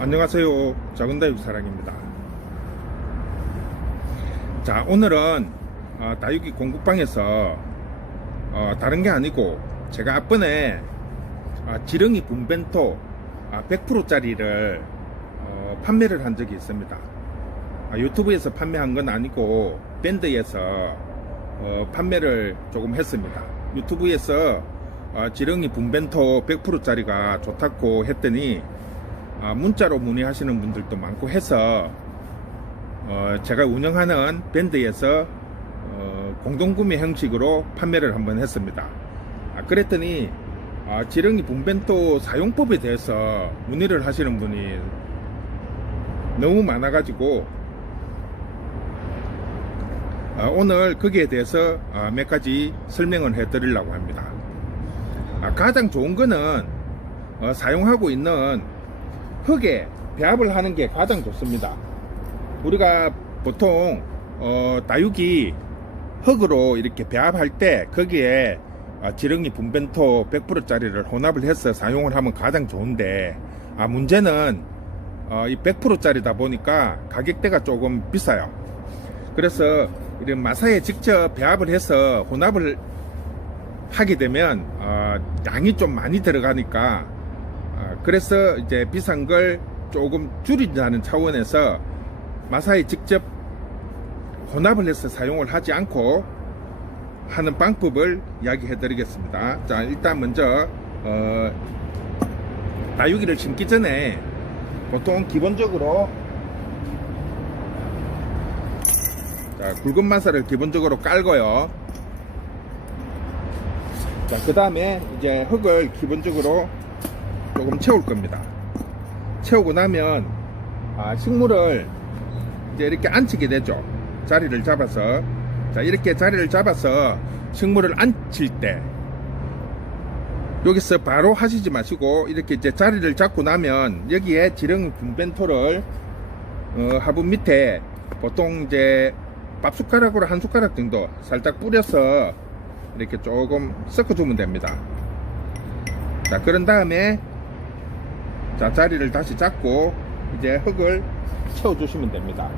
안녕하세요. 작은다육사랑입니다. 자, 오늘은 다육이 공급방에서 다른 게 아니고 제가 앞번에 지렁이 분벤토 100%짜리를 판매를 한 적이 있습니다. 유튜브에서 판매한 건 아니고 밴드에서 판매를 조금 했습니다. 유튜브에서 지렁이 분벤토 100%짜리가 좋다고 했더니 문자로 문의하시는 분들도 많고 해서 제가 운영하는 밴드에서 공동구매 형식으로 판매를 한번 했습니다. 그랬더니 지렁이 분벤토 사용법에 대해서 문의를 하시는 분이 너무 많아가지고 오늘 거기에 대해서 몇 가지 설명을 해드리려고 합니다. 가장 좋은 거는 사용하고 있는 흙에 배합을 하는 게 가장 좋습니다. 우리가 보통 다육이 흙으로 이렇게 배합할 때 거기에 지렁이 분벤토 100%짜리를 혼합을 해서 사용을 하면 가장 좋은데 문제는 이 100%짜리다 보니까 가격대가 조금 비싸요. 그래서 이런 마사에 직접 배합을 해서 혼합을 하게 되면 양이 좀 많이 들어가니까 그래서 이제 비싼 걸 조금 줄이자는 차원에서 마사에 직접 혼합을 해서 사용을 하지 않고 하는 방법을 이야기해 드리겠습니다. 자, 일단 먼저 다육이를 심기 전에 보통 기본적으로 굵은 마사를 기본적으로 깔고요. 자, 그 다음에 이제 흙을 기본적으로 조금 채울 겁니다. 채우고 나면 식물을 이제 이렇게 앉히게 되죠. 자리를 잡아서. 자, 이렇게 자리를 잡아서 식물을 앉힐 때 여기서 바로 하시지 마시고 이렇게 이제 자리를 잡고 나면 여기에 지렁이 분벤토를 화분 밑에 보통 이제 밥숟가락으로 한 숟가락 정도 살짝 뿌려서 이렇게 조금 섞어주면 됩니다. 자, 그런 다음에 자, 자리를 다시 잡고 이제 흙을 채워주시면 됩니다.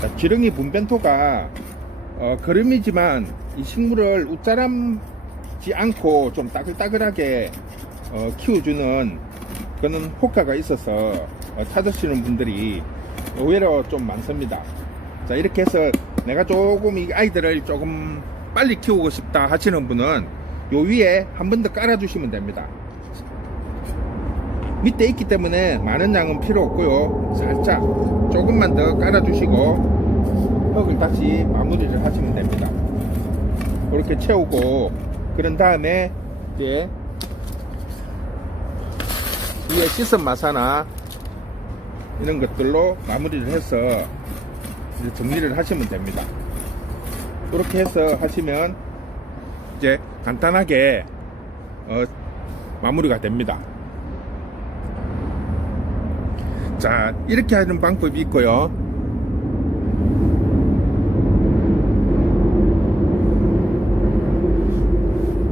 자, 지렁이 분벤토가 거름이지만 이 식물을 웃자람지 않고 좀 따글따글하게 키워주는 그런 효과가 있어서 찾으시는 분들이 의외로 좀 많습니다. 자, 이렇게 해서 내가 조금 이 아이들을 조금 빨리 키우고 싶다 하시는 분은 요 위에 한 번 더 깔아 주시면 됩니다. 밑에 있기 때문에 많은 양은 필요 없고요. 살짝 조금만 더 깔아 주시고 흙을 다시 마무리를 하시면 됩니다. 그렇게 채우고 그런 다음에 이제 위에 씻은 마사나 이런 것들로 마무리를 해서 이제 정리를 하시면 됩니다. 그렇게 해서 하시면 이제 간단하게 마무리가 됩니다. 자, 이렇게 하는 방법이 있고요.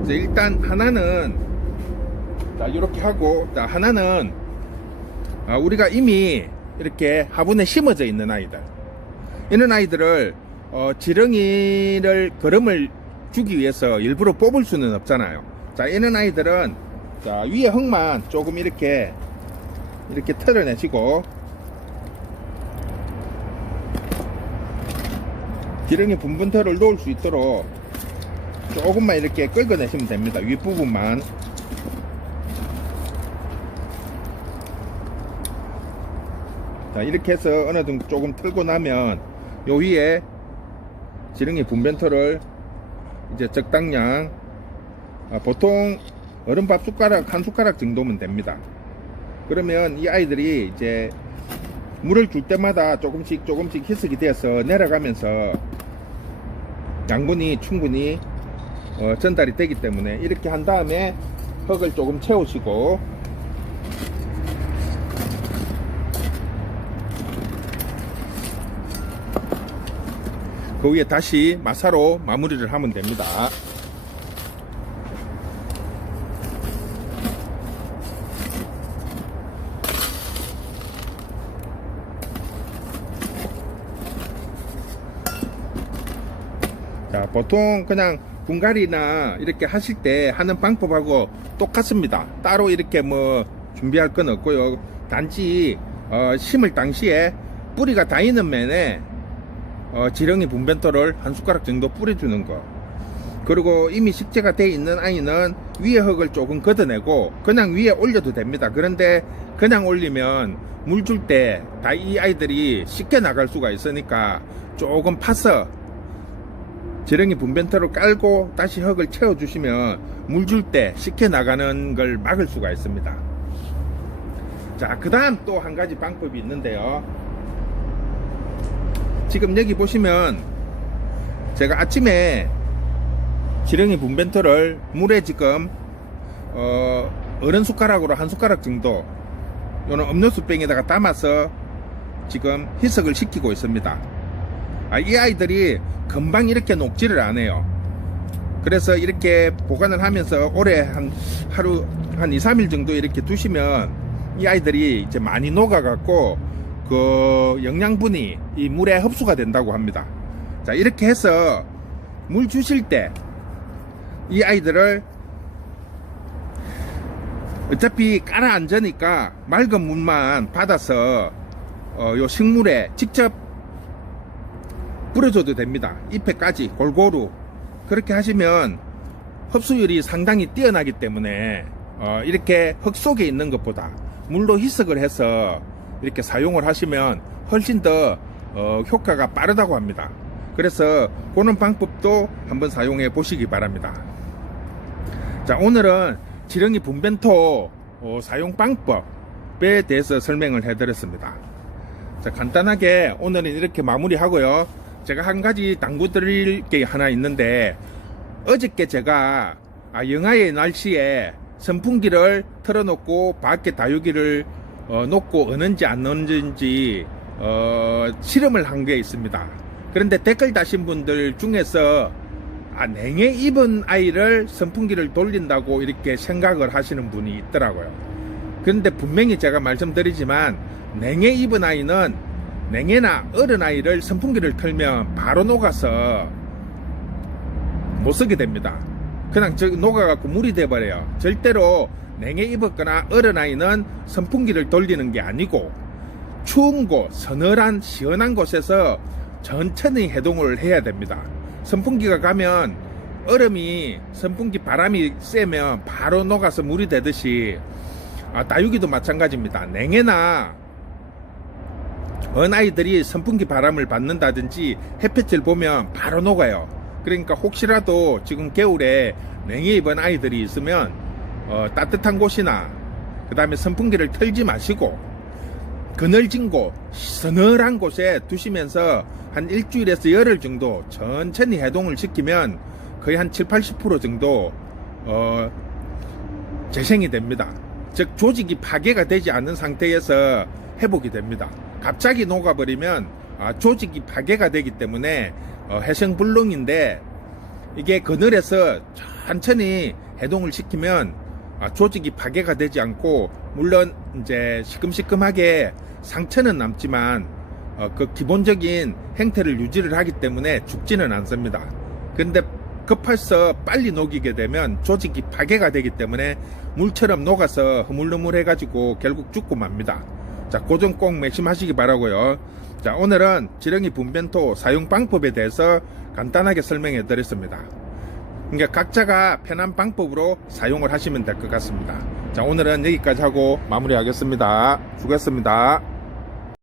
이제 일단 하나는 자, 이렇게 하고 자, 하나는 우리가 이미 이렇게 화분에 심어져 있는 아이들, 이런 아이들을 지렁이를 거름을 주기 위해서 일부러 뽑을 수는 없잖아요. 자, 이런 아이들은 자, 위에 흙만 조금 이렇게 털어내시고 지렁이 분분터를 놓을 수 있도록 조금만 이렇게 긁어내시면 됩니다. 윗부분만. 자, 이렇게 해서 어느 정도 조금 털고 나면 요 위에 지렁이 분변토를 이제 적당량 보통 얼음밥 숟가락 한 숟가락 정도면 됩니다. 그러면 이 아이들이 이제 물을 줄 때마다 조금씩 희석이 되어서 내려가면서 양분이 충분히 전달이 되기 때문에 이렇게 한 다음에 흙을 조금 채우시고 그 위에 다시 마사로 마무리를 하면 됩니다. 자, 보통 그냥 분갈이나 이렇게 하실 때 하는 방법하고 똑같습니다. 따로 이렇게 뭐 준비할 건 없고요. 단지 심을 당시에 뿌리가 다 있는 면에 지렁이 분변토를 한 숟가락 정도 뿌려주는 거. 그리고 이미 식재가 돼 있는 아이는 위에 흙을 조금 걷어내고 그냥 위에 올려도 됩니다. 그런데 그냥 올리면 물 줄 때 다 이 아이들이 쉽게 나갈 수가 있으니까 조금 파서 지렁이 분변토를 깔고 다시 흙을 채워주시면 물 줄 때 쉽게 나가는 걸 막을 수가 있습니다. 자, 그 다음 또 한 가지 방법이 있는데요. 지금 여기 보시면 제가 아침에 지렁이 분변토를 물에 지금 어른 숟가락으로 한 숟가락 정도 요는 음료수병에다가 담아서 지금 희석을 시키고 있습니다. 이 아이들이 금방 이렇게 녹지를 않아요. 그래서 이렇게 보관을 하면서 오래 하루 한 2, 3일 정도 이렇게 두시면 이 아이들이 이제 많이 녹아갖고 그 영양분이 이 물에 흡수가 된다고 합니다. 자, 이렇게 해서 물 주실 때 이 아이들을 어차피 깔아앉으니까 맑은 물만 받아서 요 식물에 직접 뿌려줘도 됩니다. 잎에까지 골고루 그렇게 하시면 흡수율이 상당히 뛰어나기 때문에 이렇게 흙 속에 있는 것보다 물로 희석을 해서 이렇게 사용을 하시면 훨씬 더 효과가 빠르다고 합니다. 그래서 그런 방법도 한번 사용해 보시기 바랍니다. 자, 오늘은 지렁이 분변토 사용 방법에 대해서 설명을 해 드렸습니다. 자, 간단하게 오늘은 이렇게 마무리 하고요. 제가 한 가지 당부 드릴 게 하나 있는데, 어저께 제가 영하의 날씨에 선풍기를 틀어놓고 밖에 다육이를 놓고 어는지 안 어는지 실험을 한 게 있습니다. 그런데 댓글 다신 분들 중에서 냉해 입은 아이를 선풍기를 돌린다고 이렇게 생각을 하시는 분이 있더라고요. 그런데 분명히 제가 말씀드리지만 냉해 입은 아이는 냉해나 어른 아이를 선풍기를 틀면 바로 녹아서 못 쓰게 됩니다. 그냥 녹아갖고 물이 돼버려요. 절대로 냉해 입었거나 어른 아이는 선풍기를 돌리는 게 아니고 추운 곳, 서늘한 시원한 곳에서 천천히 해동을 해야 됩니다. 선풍기가 가면 얼음이 선풍기 바람이 세면 바로 녹아서 물이 되듯이 다육이도 마찬가지입니다. 냉해나 어린아이들이 선풍기 바람을 받는다든지 햇볕을 보면 바로 녹아요. 그러니까 혹시라도 지금 겨울에 냉해 입은 아이들이 있으면 따뜻한 곳이나 그 다음에 선풍기를 틀지 마시고 그늘진 곳, 서늘한 곳에 두시면서 한 일주일에서 열흘 정도 천천히 해동을 시키면 거의 한 70-80% 정도 재생이 됩니다. 즉 조직이 파괴가 되지 않는 상태에서 회복이 됩니다. 갑자기 녹아버리면 조직이 파괴가 되기 때문에 해생불능인데, 이게 그늘에서 천천히 해동을 시키면 조직이 파괴가 되지 않고, 물론 이제 시큼시큼하게 상처는 남지만 그 기본적인 행태를 유지를 하기 때문에 죽지는 않습니다. 근데 급해서 빨리 녹이게 되면 조직이 파괴가 되기 때문에 물처럼 녹아서 흐물흐물해 가지고 결국 죽고 맙니다. 자, 그 점 꼭 명심하시기 바라고요. 자, 오늘은 지렁이 분변토 사용 방법에 대해서 간단하게 설명해 드렸습니다. 그러니까 각자가 편한 방법으로 사용을 하시면 될 것 같습니다. 자, 오늘은 여기까지 하고 마무리하겠습니다. 수고했습니다.